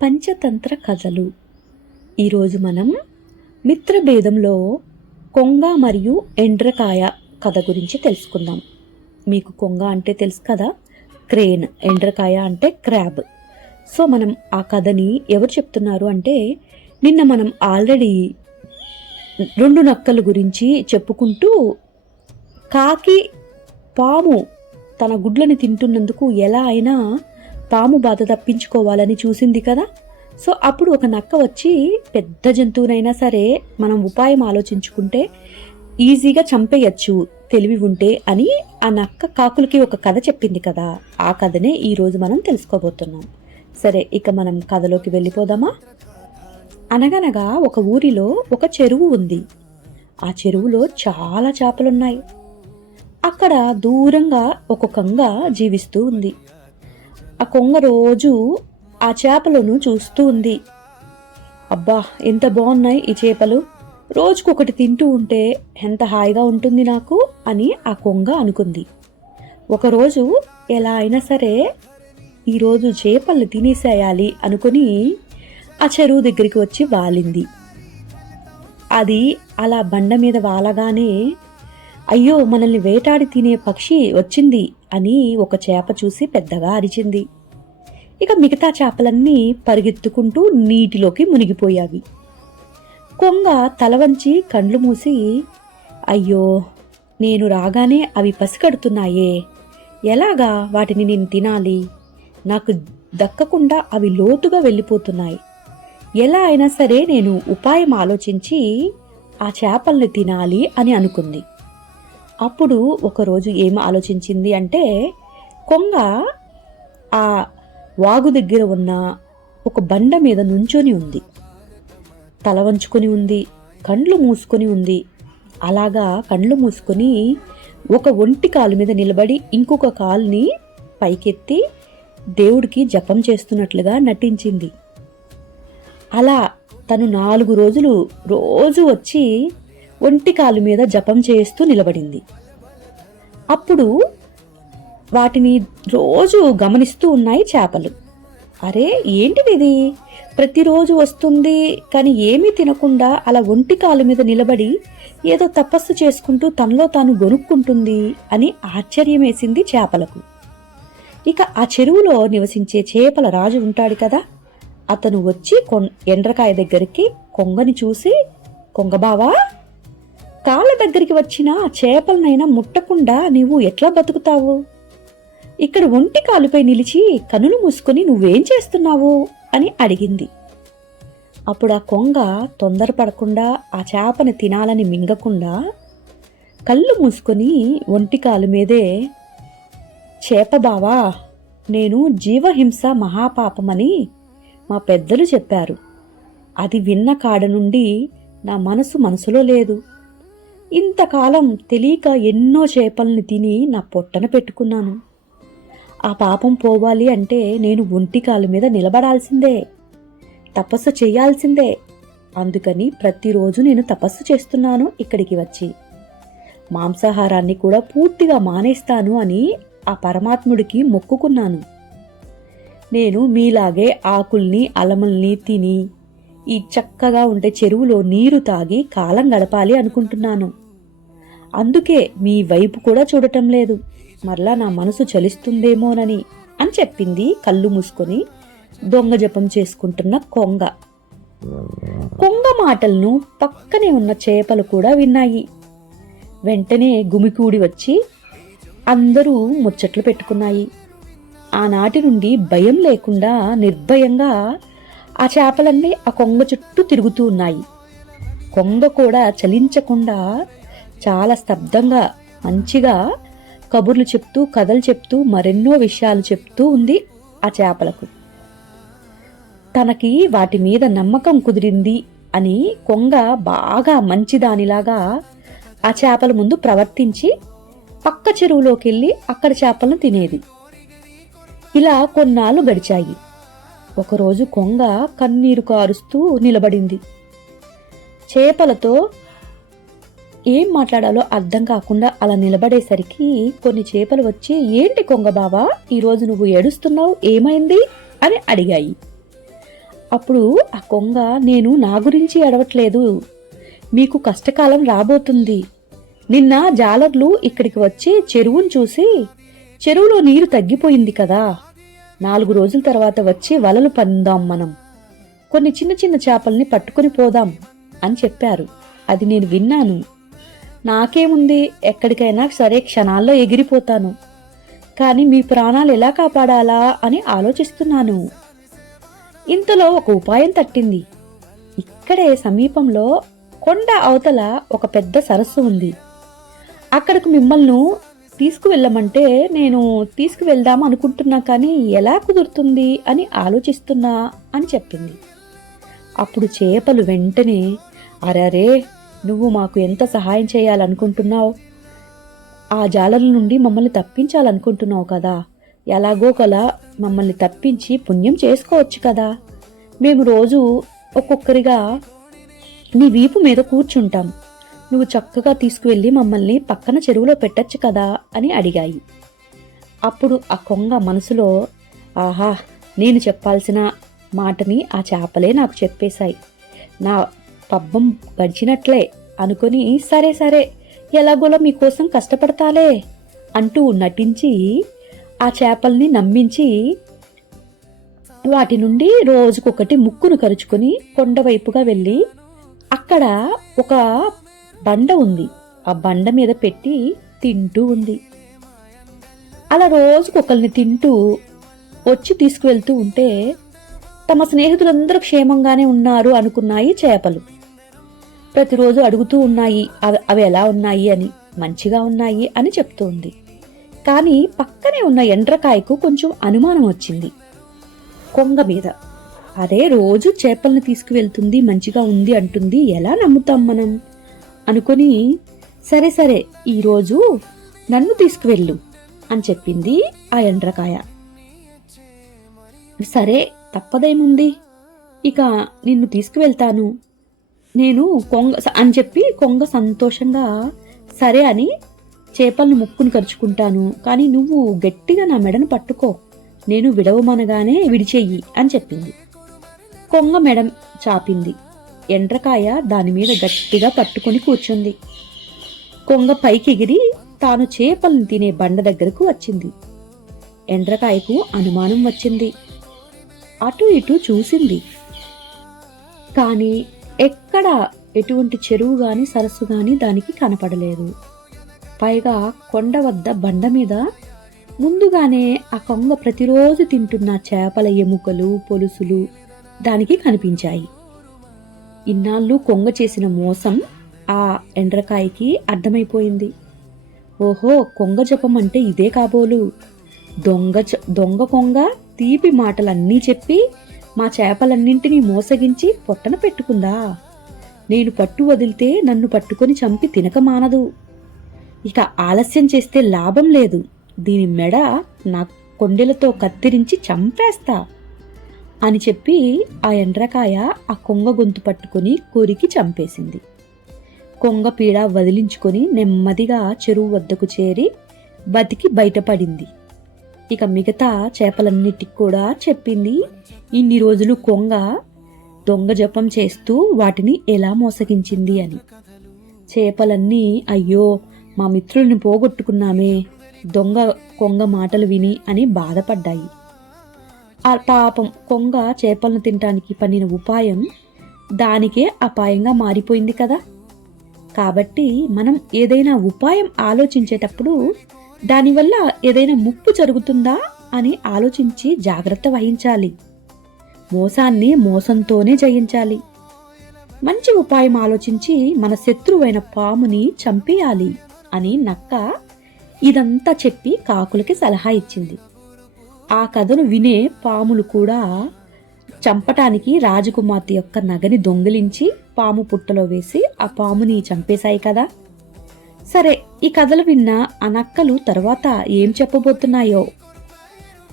పంచతంత్ర కథలు. ఈరోజు మనం మిత్రభేదంలో కొంగ మరియు ఎండ్రకాయ కథ గురించి తెలుసుకుందాం. మీకు కొంగ అంటే తెలుసు కదా, క్రేన్. ఎండ్రకాయ అంటే క్రాబ్. సో మనం ఆ కథని ఎవరు చెప్తున్నారు అంటే, నిన్న మనం ఆల్రెడీ రెండు నక్కల గురించి చెప్పుకుంటూ కాకి పాము తన గుడ్లని తింటున్నందుకు ఎలా అయినా పాము బాధ తప్పించుకోవాలని చూసింది కదా. సో అప్పుడు ఒక నక్క వచ్చి, పెద్ద జంతువునైనా సరే మనం ఉపాయం ఆలోచించుకుంటే ఈజీగా చంపేయచ్చు తెలివి ఉంటే అని ఆ నక్క కాకులకి ఒక కథ చెప్పింది కదా. ఆ కథనే ఈరోజు మనం తెలుసుకోబోతున్నాం. సరే, ఇక మనం కథలోకి వెళ్ళిపోదామా. అనగనగా ఒక ఊరిలో ఒక చెరువు ఉంది. ఆ చెరువులో చాలా చేపలున్నాయి. అక్కడ దూరంగా ఒక కొంగ జీవిస్తూ ఉంది. ఆ కొంగ రోజు ఆ చేపలను చూస్తూ ఉంది. అబ్బా, ఎంత బాగున్నాయి ఈ చేపలు, రోజుకొకటి తింటూ ఉంటే ఎంత హాయిగా ఉంటుంది నాకు అని ఆ కొంగ అనుకుంది. ఒకరోజు ఎలా అయినా సరే ఈరోజు చేపలు తినేసేయాలి అనుకుని ఆ చెరువు దగ్గరికి వచ్చి వాలింది. అది అలా బండ మీద వాలగానే, అయ్యో మనల్ని వేటాడి తినే పక్షి వచ్చింది అని ఒక చేప చూసి పెద్దగా అరిచింది. ఇక మిగతా చేపలన్నీ పరిగెత్తుకుంటూ నీటిలోకి మునిగిపోయావి. కొంగ తల వంచి కండ్లు మూసి, అయ్యో నేను రాగానే అవి పసిగడుతున్నాయే, ఎలాగా వాటిని నేను తినాలి, నాకు దక్కకుండా అవి లోతుగా వెళ్ళిపోతున్నాయి, ఎలా అయినా సరే నేను ఉపాయం ఆలోచించి ఆ చేపల్ని తినాలి అని అనుకుంది. అప్పుడు ఒకరోజు ఏం ఆలోచించింది అంటే, కొంగ ఆ వాగు దగ్గర ఉన్న ఒక బండ మీద నుంచొని ఉంది. తల వంచుకొని ఉంది, కండ్లు మూసుకొని ఉంది. అలాగా కండ్లు మూసుకొని ఒక ఒంటి కాలు మీద నిలబడి ఇంకొక కాలుని పైకెత్తి దేవుడికి జపం చేస్తున్నట్లుగా నటించింది. అలా తను 4 రోజులు రోజు వచ్చి ఒంటి కాలు మీద జపం చేస్తూ నిలబడింది. అప్పుడు వాటిని రోజు గమనిస్తూ ఉన్నాయి చేపలు. అరే ఏంటిది, ప్రతిరోజు వస్తుంది కానీ ఏమీ తినకుండా అలా ఒంటి కాలు మీద నిలబడి ఏదో తపస్సు చేసుకుంటూ తనలో తాను గొనుక్కుంటుంది అని ఆశ్చర్యం వేసింది చేపలకు. ఇక ఆ చెరువులో నివసించే చేపల రాజు ఉంటాడు కదా, అతను వచ్చి ఎండ్రకాయ దగ్గరికి కొంగని చూసి, కొంగబావా, కాళ్ళ దగ్గరికి వచ్చిన చేపలనైనా ముట్టకుండా నీవు ఎట్లా బతుకుతావు? ఇక్కడ ఒంటి కాలుపై నిలిచి కనులు మూసుకొని నువ్వేం చేస్తున్నావు అని అడిగింది. అప్పుడు ఆ కొంగ తొందరపడకుండా ఆ చేపని తినాలని మింగకుండా కళ్ళు మూసుకొని ఒంటి కాలు మీదే, చేప బావా, నేను జీవహింస మహాపాపమని మా పెద్దలు చెప్పారు. అది విన్న కాడ నుండి నా మనసులో లేదు. ఇంతకాలం తెలియక ఎన్నో చేపల్ని తిని నా పొట్టన పెట్టుకున్నాను. ఆ పాపం పోవాలి అంటే నేను ఒంటి కాలు మీద నిలబడాల్సిందే, తపస్సు చేయాల్సిందే. అందుకని ప్రతిరోజు నేను తపస్సు చేస్తున్నాను ఇక్కడికి వచ్చి. మాంసాహారాన్ని కూడా పూర్తిగా మానేస్తాను అని ఆ పరమాత్ముడికి మొక్కుకున్నాను. నేను మీలాగే ఆకుల్ని అలముల్ని తిని ఈ చక్కగా ఉండే చెరువులో నీరు తాగి కాలం గడపాలి అనుకుంటున్నాను. అందుకే మీ వైపు కూడా చూడటం లేదు, మరలా నా మనసు చలిస్తుందేమోనని అని చెప్పింది కళ్ళు మూసుకొని దొంగ జపం చేసుకుంటున్న కొంగ. కొంగ మాటలను పక్కనే ఉన్న చేపలు కూడా విన్నాయి. వెంటనే గుమికూడి వచ్చి అందరూ ముచ్చట్లు పెట్టుకున్నాయి. ఆనాటి నుండి భయం లేకుండా నిర్భయంగా ఆ చేపలన్నీ ఆ కొంగ చుట్టూ తిరుగుతూ ఉన్నాయి. కొంగ కూడా చలించకుండా చాలా స్తబ్దంగా మంచిగా కబుర్లు చెప్తూ కథలు చెప్తూ మరెన్నో విషయాలు చెప్తూ ఉంది ఆ చేపలకు. తనకి వాటి మీద నమ్మకం కుదిరింది అని కొంగ బాగా మంచిదానిలాగా ఆ చేపల ముందు ప్రవర్తించి పక్క చెరువులోకి వెళ్ళి అక్కడ చేపలను తినేది. ఇలా కొన్నాళ్ళు గడిచాయి. ఒకరోజు కొంగ కన్నీరు కారుస్తూ నిలబడింది. చేపలతో ఏం మాట్లాడాలో అర్థం కాకుండా అలా నిలబడేసరికి కొన్ని చేపలు వచ్చి, ఏంటి కొంగ బావా, ఈరోజు నువ్వు ఏడుస్తున్నావు, ఏమైంది అని అడిగాయి. అప్పుడు ఆ కొంగ, నేను నా గురించి ఎడవట్లేదు, మీకు కష్టకాలం రాబోతుంది. నిన్న జాలర్లు ఇక్కడికి వచ్చి చెరువును చూసి, చెరువులో నీరు తగ్గిపోయింది కదా, 4 రోజుల తర్వాత వచ్చి వలలు పందాం, మనం కొన్ని చిన్న చిన్న చేపల్ని పట్టుకుని పోదాం అని చెప్పారు. అది నేను విన్నాను. నాకేముంది, ఎక్కడికైనా సరే క్షణాల్లో ఎగిరిపోతాను. కానీ మీ ప్రాణాలు ఎలా కాపాడాలా అని ఆలోచిస్తున్నాను. ఇంతలో ఒక ఉపాయం తట్టింది. ఇక్కడే సమీపంలో కొండ అవతల ఒక పెద్ద సరస్సు ఉంది. అక్కడకు మిమ్మల్ని తీసుకువెళ్ళమంటే నేను తీసుకువెళ్దాం అనుకుంటున్నా, కానీ ఎలా కుదురుతుంది అని ఆలోచిస్తున్నా అని చెప్పింది. అప్పుడు చేపలు వెంటనే, అరే, నువ్వు మాకు ఎంత సహాయం చేయాలనుకుంటున్నావు? ఆ జాలర్ల నుండి మమ్మల్ని తప్పించాలనుకుంటున్నావు కదా, ఎలాగో కలా మమ్మల్ని తప్పించి పుణ్యం చేసుకోవచ్చు కదా. మేము రోజు ఒక్కొక్కరిగా నీ వీపు మీద కూర్చుంటాం, నువ్వు చక్కగా తీసుకువెళ్ళి మమ్మల్ని పక్కన చెరువులో పెట్టచ్చు కదా అని అడిగాయి. అప్పుడు ఆ కొంగ మనసులో, ఆహా, నేను చెప్పాల్సిన మాటని ఆ చేపలే నాకు చెప్పేశాయి, నా పబ్బం గడిచినట్లే అనుకుని, సరే సరే, ఎలాగోలా మీకోసం కష్టపడతాలే అంటూ నటించి ఆ చేపల్ని నమ్మించి వాటి నుండి రోజుకొకటి ముక్కును కరుచుకొని కొండవైపుగా వెళ్ళి అక్కడ ఒక బండ ఉంది, ఆ బండ మీద పెట్టి తింటూ ఉంది. అలా రోజుకొకరిని తింటూ వచ్చి తీసుకువెళ్తూ ఉంటే తమ స్నేహితులందరూ క్షేమంగానే ఉన్నారు అనుకున్నాయి చేపలు. ప్రతిరోజు అడుగుతూ ఉన్నాయి, అవి ఎలా ఉన్నాయి అని. మంచిగా ఉన్నాయి అని చెప్తూ ఉంది. కానీ పక్కనే ఉన్న ఎండ్రకాయకు కొంచెం అనుమానం వచ్చింది కొంగ మీద. అదే రోజు చేపల్ని తీసుకువెళ్తుంది, మంచిగా ఉంది అంటుంది, ఎలా నమ్ముతాం మనం అనుకుని, సరే సరే, ఈరోజు నన్ను తీసుకువెళ్ళు అని చెప్పింది ఆ ఎండ్రకాయ. సరే, తప్పదేముంది, ఇక నిన్ను తీసుకువెళ్తాను నేను కొంగ అని చెప్పి కొంగ సంతోషంగా సరే అని చేపలను ముక్కును కరుచుకుంటాను, కానీ నువ్వు గట్టిగా నా మెడను పట్టుకో, నేను విడవమనగానే విడిచెయ్యి అని చెప్పింది. కొంగ మెడ చాపింది. ఎండ్రకాయ దాని మీద గట్టిగా పట్టుకుని కూర్చుంది. కొంగ పైకి ఎగిరి తాను చేపలను తినే బండ దగ్గరకు వచ్చింది. ఎండ్రకాయకు అనుమానం వచ్చింది. అటు ఇటు చూసింది, కానీ ఎక్కడా ఎటువంటి చెరువు గాని సరస్సు గాని దానికి కనపడలేదు. పైగా కొండ వద్ద బండ మీద ముందుగానే ఆ కొంగ ప్రతిరోజు తింటున్న చేపల ఎముకలు, పొలుసులు దానికి కనిపించాయి. ఇన్నాళ్ళు కొంగ చేసిన మోసం ఆ ఎండ్రకాయకి అర్థమైపోయింది. ఓహో, కొంగ జపం అంటే ఇదే కాబోలు. దొంగ కొంగ తీపి మాటలన్నీ చెప్పి మా చేపలన్నింటినీ మోసగించి పొట్టన పెట్టుకుందా. నేను పట్టు వదిలితే నన్ను పట్టుకొని చంపి తినక మానదు. ఇక ఆలస్యం చేస్తే లాభం లేదు, దీని మెడ నా కొండెలతో కత్తిరించి చంపేస్తా అని చెప్పి ఆ ఎండ్రకాయ ఆ కొంగ గొంతు పట్టుకుని కొరికి చంపేసింది. కొంగ పీడ వదిలించుకొని నెమ్మదిగా చెరువు వద్దకు చేరి బతికి బయటపడింది. ఇక మిగతా చేపలన్నిటికి కూడా చెప్పింది ఇన్ని రోజులు కొంగ దొంగ జపం చేస్తూ వాటిని ఎలా మోసగించింది అని. చేపలన్నీ, అయ్యో, మా మిత్రుల్ని పోగొట్టుకున్నామే కొంగ మాటలు విని అని బాధపడ్డాయి. ఆ పాపం కొంగ చేపలను తినటానికి పన్నిన ఉపాయం దానికే అపాయంగా మారిపోయింది కదా. కాబట్టి మనం ఏదైనా ఉపాయం ఆలోచించేటప్పుడు దానివల్ల ఏదైనా ముప్పు జరుగుతుందా అని ఆలోచించి జాగ్రత్త వహించాలి. మోసాన్ని మోసంతోనే జయించాలి. మంచి ఉపాయం ఆలోచించి మన శత్రువైన పాముని చంపేయాలి అని నక్క ఇదంతా చెప్పి కాకులకి సలహా ఇచ్చింది. ఆ కథను వినే పాములు కూడా చంపటానికి రాజకుమార్తె యొక్క నగని దొంగిలించి పాము పుట్టలో వేసి ఆ పాముని చంపేశాయి కదా. సరే, ఈ కథలు విన్న ఆ నక్కలు తర్వాత ఏం చెప్పబోతున్నాయో,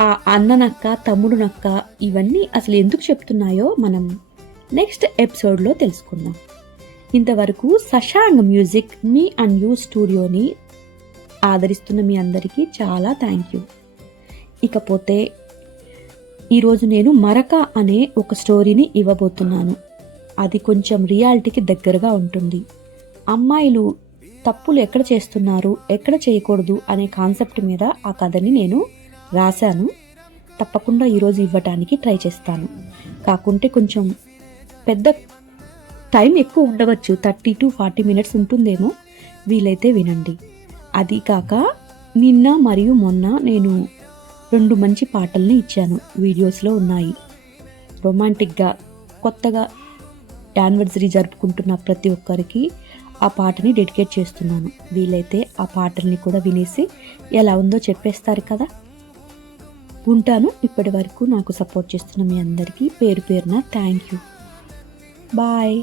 ఆ అన్న నక్క, తమ్ముడు నక్క ఇవన్నీ అసలు ఎందుకు చెప్తున్నాయో మనం నెక్స్ట్ ఎపిసోడ్లో తెలుసుకుందాం. ఇంతవరకు Shashank music me and you స్టూడియోని ఆదరిస్తున్న మీ అందరికీ చాలా థ్యాంక్ యూ. ఇకపోతే ఈరోజు నేను మరక అనే ఒక స్టోరీని ఇవ్వబోతున్నాను. అది కొంచెం రియాలిటీకి దగ్గరగా ఉంటుంది. అమ్మాయిలు తప్పులు ఎక్కడ చేస్తున్నారు, ఎక్కడ చేయకూడదు అనే కాన్సెప్ట్ మీద ఆ కథని నేను రాశాను. తప్పకుండా ఈరోజు ఇవ్వటానికి ట్రై చేస్తాను. కాకుంటే కొంచెం పెద్ద టైం ఎక్కువ ఉండవచ్చు, 30 to 40 minutes ఉంటుందేమో. వీలైతే వినండి. అది కాక నిన్న మరియు మొన్న నేను 2 మంచి పాటల్ని ఇచ్చాను, వీడియోస్లో ఉన్నాయి. రొమాంటిక్గా కొత్తగా యానివర్సరీ జరుపుకుంటున్న ప్రతి ఒక్కరికి ఆ పాటని డెడికేట్ చేస్తున్నాను. వీలైతే ఆ పాటల్ని కూడా వినేసి ఎలా ఉందో చెప్పేస్తారు కదా. ఉంటాను. ఇప్పటి వరకు నాకు సపోర్ట్ చేస్తున్న మీ అందరికీ పేరు పేరున థ్యాంక్ యూ. బాయ్.